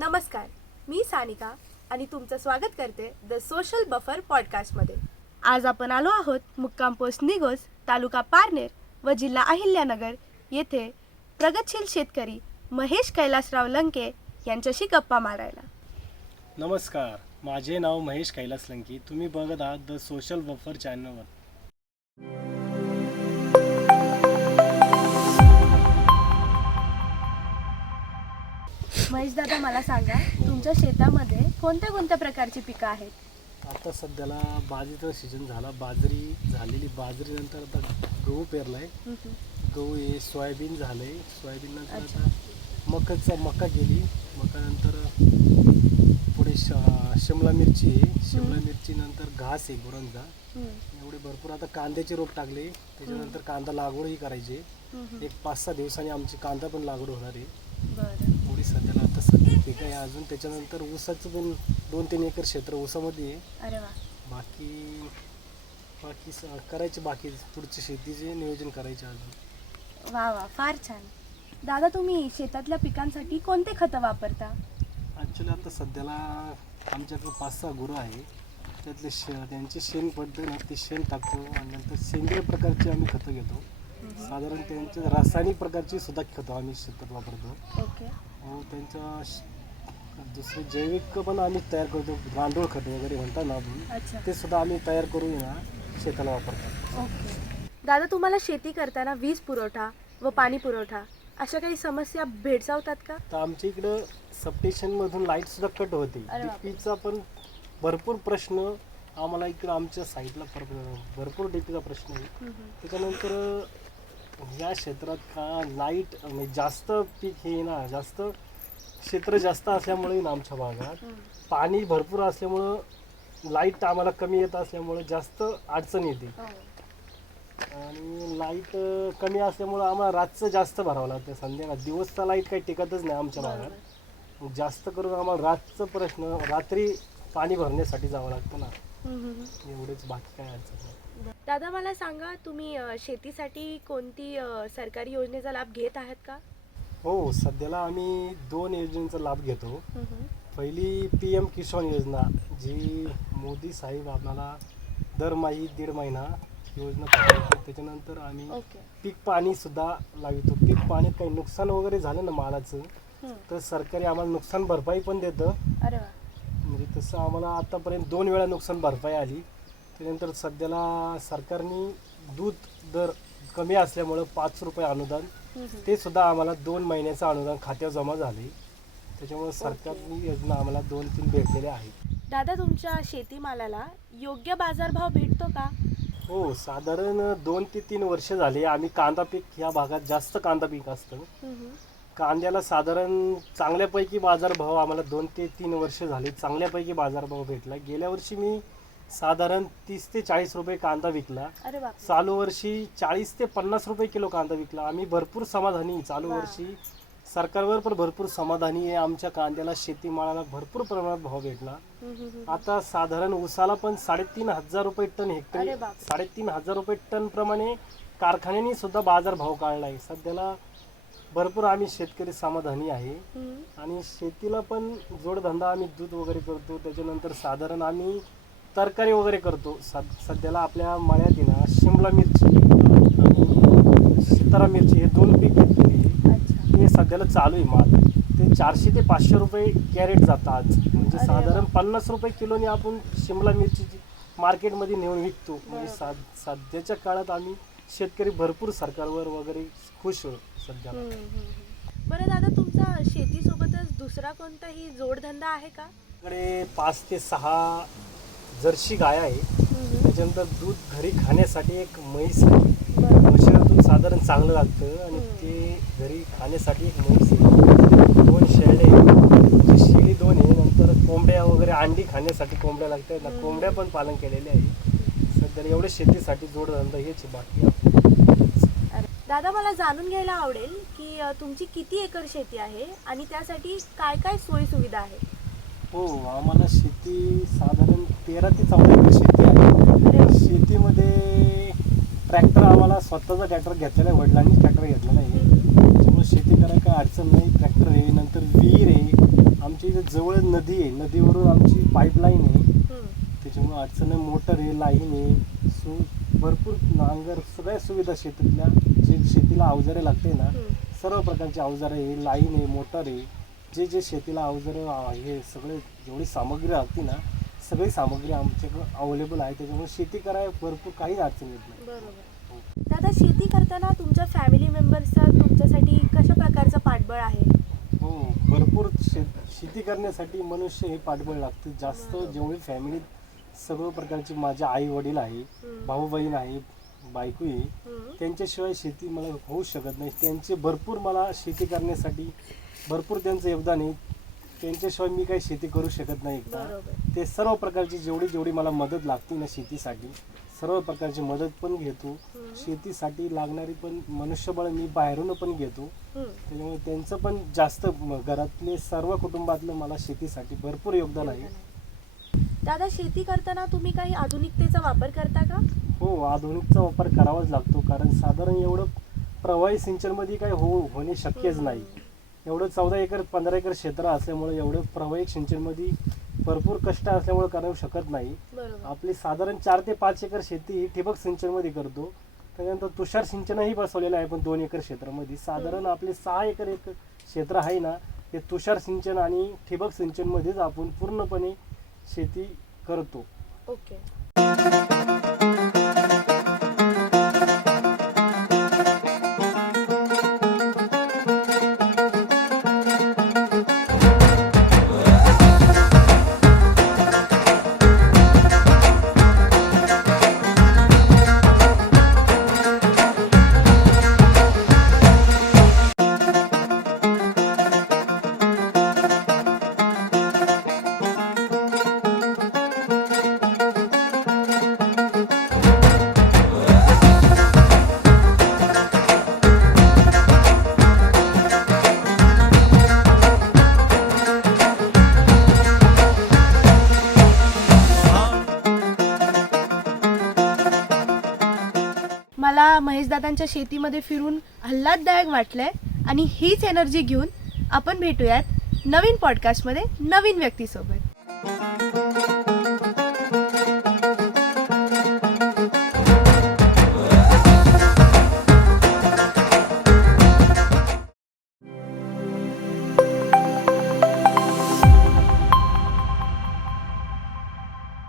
नमस्कार मी सानिका आणि तुमचं स्वागत करते द सोशल बफर पॉडकास्टमध्ये आज आपण आलो आहोत मुक्काम पोस्ट निगोस तालुका पारनेर व जिल्हा अहिल्यानगर येथे प्रगतशील शेतकरी महेश कैलासराव लंके यांच्याशी गप्पा मारायला. नमस्कार माझे नाव महेश कैलास लंकी. तुम्ही बघत आहात द सोशल बफर चॅनलवर महेश दादा मला सांगा तुमच्या शेतामध्ये कोणत्या कोणत्या प्रकारची पिकं आहेत? आता सध्याला बाजरीचा सीझन झाला. बाजरी झालेली बाजरीनंतर आता गहू पेरलाय. गहू आहे सोयाबीन झालंय. सोयाबीन नंतर अच्छा. आता मकाचा मका गेली. मकानंतर पुढे श शिमला मिरची आहे. शिमला. मिरची नंतर घास आहे गुरांचा. एवढे भरपूर आता कांद्याचे रोप टाकले. त्याच्यानंतर कांदा लागवडही करायची. आहे. एक पाच सहा दिवसांनी आमची कांदा पण लागवड होणार आहे. थोडी सध्याला आता सध्या पीक आहे. अजून त्याच्यानंतर ऊसाचं पण दोन तीन एकर क्षेत्र ऊसामध्ये आहे. अरे वा. बाकी बाकी स- करायचे बाकी पुढचे शेतीचे नियोजन करायचे अजून. वा वा फार छान. दादा तुम्ही शेतातल्या पिकांसाठी कोणते खतं वापरता? ॲक्च्युली आता सध्याला आमच्याकडे पाच सहा गुरं आहे. त्यातले शे त्यांचे शेण पडतं ना ते शेण टाकतो आणि नंतर सेंद्रिय प्रकारची आम्ही खतं घेतो. साधारण त्यांचे रासायनिक प्रकारची सुद्धा खतं आम्ही शेतात वापरतो. ओके. त्यांच्या श- दुसरे जैविक पण आम्ही तयार करतो गांडूळ खत वगैरे म्हणतात ना आपण. अच्छा. ते सुद्धा आम्ही तयार करून ना शेताला वापरतो. ओके. दादा तुम्हाला शेती करताना वीज पुरवठा व पाणी पुरवठा अशा काही समस्या भेडसावतात का? तर आमच्या इकडं सबस्टेशनमधून लाइट सुद्धा कट होते. अरे बापरे. डीपीचा पण भरपूर प्रश्न आम्हाला इकडं आमच्या साईडला पर- भरपूर डीपीचा प्रश्न आहे. त्याच्यानंतर या क्षेत्रात का लाइट म्हणजे जास्त पीक हे ना जास्त क्षेत्र जास्त असल्यामुळे ना आमच्या भागात. पाणी भरपूर असल्यामुळं लाइट आम्हाला कमी येत असल्यामुळं जास्त अडचण येते. हो. आणि लाइट कमी असल्यामुळं आम्हाला रातचं जास्त भरावं लागतं. संध्याकाळ दिवसचा लाइट काही टिकतच नाही आमच्या. भागात. जास्त करून आम्हाला रातचं प्रश्न रात्री पाणी भरण्यासाठी जावं लागतं ना. एवढेच बाकी काय अडचण नाही. दादा मला सांगा तुम्ही अ, शेतीसाठी कोणती अ, सरकारी योजनेचा लाभ घेत आहात का? हो सध्याला आम्ही दोन योजनेचा लाभ घेतो. पहिली पी एम किसान योजना जी मोदी साहेब आम्हाला दरमाही दीड महिना योजना पाठवतात. त्याच्यानंतर आम्ही ओके. पीक पाणी सुद्धा लावितो. पीक पाण्यात काही नुकसान वगैरे झालं ना मालाचं हम्म. तर सरकारी आम्हाला नुकसान भरपाई पण देतं. अरे वा. म्हणजे तसं आम्हाला आतापर्यंत दोन वेळा नुकसान भरपाई आली. त्यानंतर सध्याला सरकारने दूध दर कमी असल्यामुळं पाच रुपये अनुदान. ते सुद्धा आम्हाला दोन महिन्याचं अनुदान खात्यावर जमा झाले. त्याच्यामुळे सरकारनी योजना आम्हाला दोन तीन भेटलेल्या आहेत. दादा तुमच्या शेतीमालाला योग्य बाजारभाव भेटतो का? हो साधारण दोन ते तीन वर्ष झाले आम्ही कांदा पीक ह्या भागात जास्त कांदा पीक असतं. कांद्याला साधारण चांगल्यापैकी बाजारभाव आम्हाला दोन ते तीन वर्ष झाले चांगल्यापैकी बाजारभाव भेटला. गेल्या वर्षी मी साधारण तीस ते चाळीस रुपये कांदा विकला. अरे चालू वर्षी चाळीस ते पन्नास रुपये किलो कांदा विकला. आम्ही भरपूर समाधानी आहे. चालू वा. वर्षी सरकारवर पण भरपूर समाधानी आहे. आमच्या कांद्याला शेतीमालाला भरपूर प्रमाणात भाव भेटला. आता साधारण उसाला पण साडेतीन हजार रुपये टन हेक्टरी बापरे. साडेतीन हजार रुपये टन प्रमाणे कारखान्यांनी सुद्धा बाजार भाव काढला आहे सध्याला भरपूर आम्ही शेतकरी समाधानी आहे. आणि शेतीला पण जोडधंदा आम्ही दूध वगैरे करतो. त्याच्यानंतर साधारण आम्ही तरकारी वगैरे करतो. सद सध्याला आपल्या मळ्यात आहे ना शिमला मिरची आणि सितारा मिरची हे दोन पीक घेतलेली आहे. ते सध्याला चालू आहे माल. ते चारशे ते पाचशे रुपये कॅरेट जातं आज. म्हणजे साधारण. पन्नास रुपये किलोने आपण शिमला मिरचीची मार्केटमध्ये नेऊन विकतो. म्हणजे. सा सध्याच्या काळात आम्ही शेतकरी भरपूर सरकारवर वगैरे खुश आहोत सध्या. बरं दादा तुमचा शेतीसोबतच दुसरा कोणताही जोडधंदा आहे का? कडे पाच ते सहा जर्सी गाय आहे. त्याच्यानंतर दूध घरी खाण्यासाठी एक म्हैस आहे. दूध साधारण चांगलं लागतं आणि. ते घरी खाण्यासाठी एक म्हैस आहे. दोन शेळे शेळी दोन आहे. नंतर कोंबड्या वगैरे अंडी खाण्यासाठी कोंबड्या लागतात. ना. कोंबड्या पण पालन केलेले आहे सध्या एवढे शेतीसाठी जोडधंदा हेच आहे बाकी. अरे, दादा मला जाणून घ्यायला आवडेल की तुमची किती एकर शेती आहे आणि त्यासाठी काय काय सोयी सुविधा आहे हो आम्हाला शेती साधारण तेरा ते चौदा एकर शेती आहे. शेतीमध्ये ट्रॅक्टर आम्हाला स्वतःचा ट्रॅक्टर घेतलेला आहे वडिलांनी ट्रॅक्टर घेतलेला आहे त्याच्यामुळे शेती करायला काय अडचण नाही ट्रॅक्टर आहे नंतर विहीर आहे आमची इथे जवळ नदी आहे नदीवरून आमची पाईपलाईन आहे. त्याच्यामुळे अडचण आहे मोटर आहे लाईन आहे सु भरपूर नांगर सगळ्या सुविधा शेतीतल्या जे शेतीला अवजारे लागते ना. सर्व प्रकारचे अवजार आहे लाईन आहे मोटर आहे जे जे शेतीला अवजार हे सगळे जेवढी सामग्री लागते ना सगळी सामग्री आमच्याकडे अवेलेबल आहे. त्याच्यामुळे शेती करायला भरपूर काहीच अडचण येत नाही. बरोबर. दादा शेती करताना तुमच्या फॅमिली मेंबर्सचा तुमच्यासाठी कशा प्रकारचं पाठबळ आहे? हो भरपूर शेत शेती करण्यासाठी मनुष्य हे पाठबळ लागते. जास्त. जेवढी फॅमिलीत सर्व प्रकारचे माझे आई वडील आहे. भाऊ बहीण आहे बायको आहे. त्यांच्याशिवाय शेती मला होऊ शकत नाही. त्यांचे भरपूर मला शेती करण्यासाठी भरपूर त्यांचं योगदान आहे. त्यांच्याशिवाय मी काही शेती करू शकत नाही एकदा ते सर्व प्रकारची जेवढी जेवढी मला मदत लागते ना शेतीसाठी सर्व प्रकारची मदत पण घेतो. शेतीसाठी लागणारी पण मनुष्यबळ मी बाहेरून पण घेतो. त्याच्यामुळे त्यांचं पण जास्त घरातले सर्व कुटुंबातलं मला शेतीसाठी भरपूर योगदान आहे. दादा शेती करताना तुम्ही काही आधुनिकतेचा वापर करता का? हो आधुनिकचा वापर करावाच लागतो. कारण साधारण एवढं प्रवाही सिंचनमध्ये काही हो होणे शक्यच नाही. एवढं चौदा एकर पंधरा एकर क्षेत्र असल्यामुळे एवढं प्रवाही सिंचनमध्ये भरपूर कष्ट असल्यामुळे करू शकत नाही. आपली साधारण चार ते पाच एकर शेती ही ठिबक सिंचनमध्ये करतो. त्याच्यानंतर तुषार सिंचनही बसवलेलं आहे पण दोन एकर क्षेत्रामध्ये. साधारण आपले सहा एकर एक क्षेत्र आहे ना ते तुषार सिंचन आणि ठिबक सिंचनमध्येच आपण पूर्णपणे शेती करतो. ओके. मला महेशदादांच्या शेतीमध्ये फिरून आल्हाददायक वाटलंय आणि हीच एनर्जी घेऊन आपण भेटूयात नवीन पॉडकास्टमध्ये नवीन व्यक्तीसोबत.